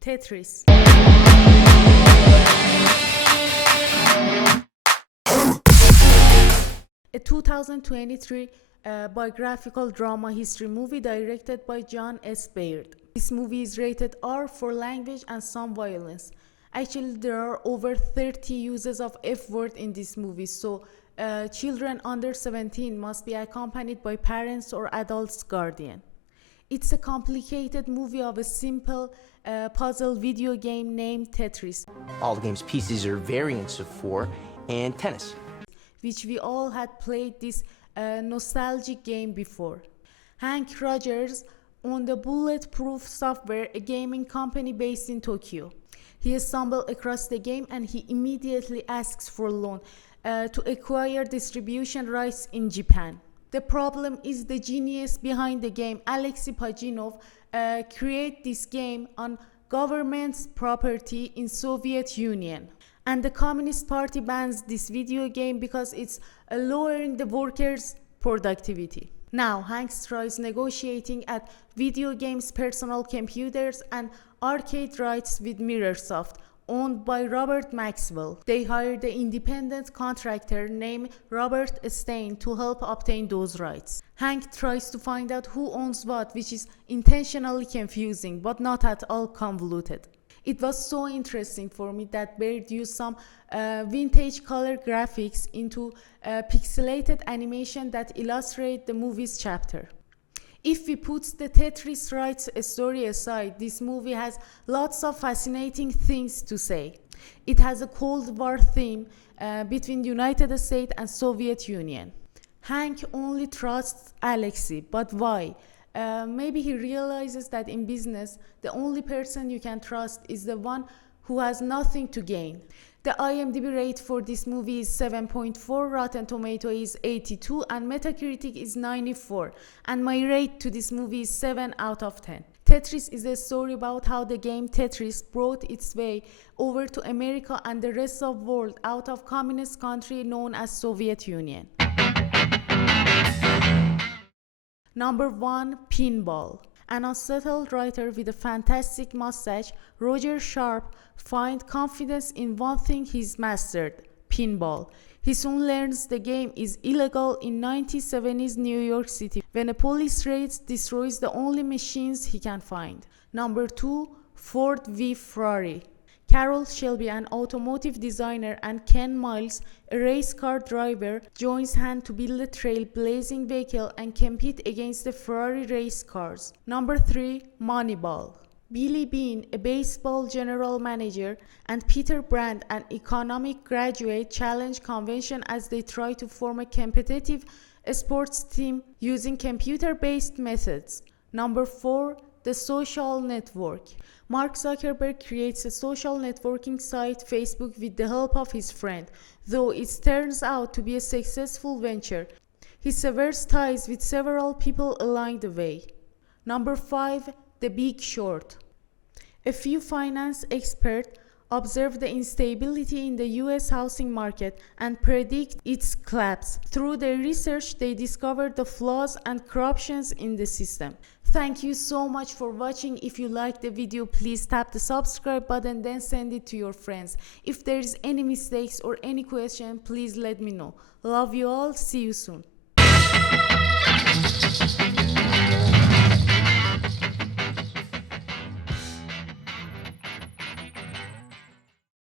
Tetris. A 2023 biographical drama history movie directed by John S. Baird. This movie is rated R for language and some violence. Actually, there are over 30 uses of F word in this movie, so children under 17 must be accompanied by parents or adults' guardian. It's a complicated movie of a simple puzzle video game named Tetris. All the game's pieces are variants of 4 and tennis, which we all had played this nostalgic game before. Hank Rogers owned the Bulletproof Software, a gaming company based in Tokyo. He stumbled across the game and he immediately asks for a loan to acquire distribution rights in Japan. The problem is the genius behind the game, Alexei Pajinov, created this game on government's property in Soviet Union. And the Communist Party bans this video game because it's lowering the workers' productivity. Now, Hanks tries negotiating at video games' personal computers and arcade rights with Mirrorsoft, owned by Robert Maxwell. They hired an independent contractor named Robert Stein to help obtain those rights. Hank tries to find out who owns what, which is intentionally confusing, but not at all convoluted. It was so interesting for me that Baird used some vintage color graphics into pixelated animation that illustrate the movie's chapter. If we put the Tetris rights story aside, this movie has lots of fascinating things to say. It has a Cold War theme between the United States and Soviet Union. Hank only trusts Alexei, but why? Maybe he realizes that in business, the only person you can trust is the one who has nothing to gain. The IMDb rate for this movie is 7.4, Rotten Tomato is 82, and Metacritic is 94. And my rate to this movie is 7 out of 10. Tetris is a story about how the game Tetris brought its way over to America and the rest of the world out of communist country known as Soviet Union. Number 1, Pinball. An unsettled writer with a fantastic mustache, Roger Sharp finds confidence in one thing he's mastered, pinball. He soon learns the game is illegal in 1970s New York City when a police raid destroys the only machines he can find. Number 2, Ford v Ferrari. Carroll Shelby, an automotive designer, and Ken Miles, a race car driver, joins hands to build a trailblazing vehicle and compete against the Ferrari race cars. Number 3, Moneyball. Billy Bean, a baseball general manager, and Peter Brand, an economic graduate, challenge convention as they try to form a competitive sports team using computer-based methods. Number 4, The Social Network. Mark Zuckerberg creates a social networking site, Facebook, with the help of his friend, though it turns out to be a successful venture. He severs ties with several people along the way. Number 5, The Big Short. A few finance experts observe the instability in the US housing market and predict its collapse. Through their research, they discovered the flaws and corruptions in the system. Thank you so much for watching. If you liked the video, please tap the subscribe button, then send it to your friends. If there is any mistakes or any question, please let me know. Love you all. See you soon.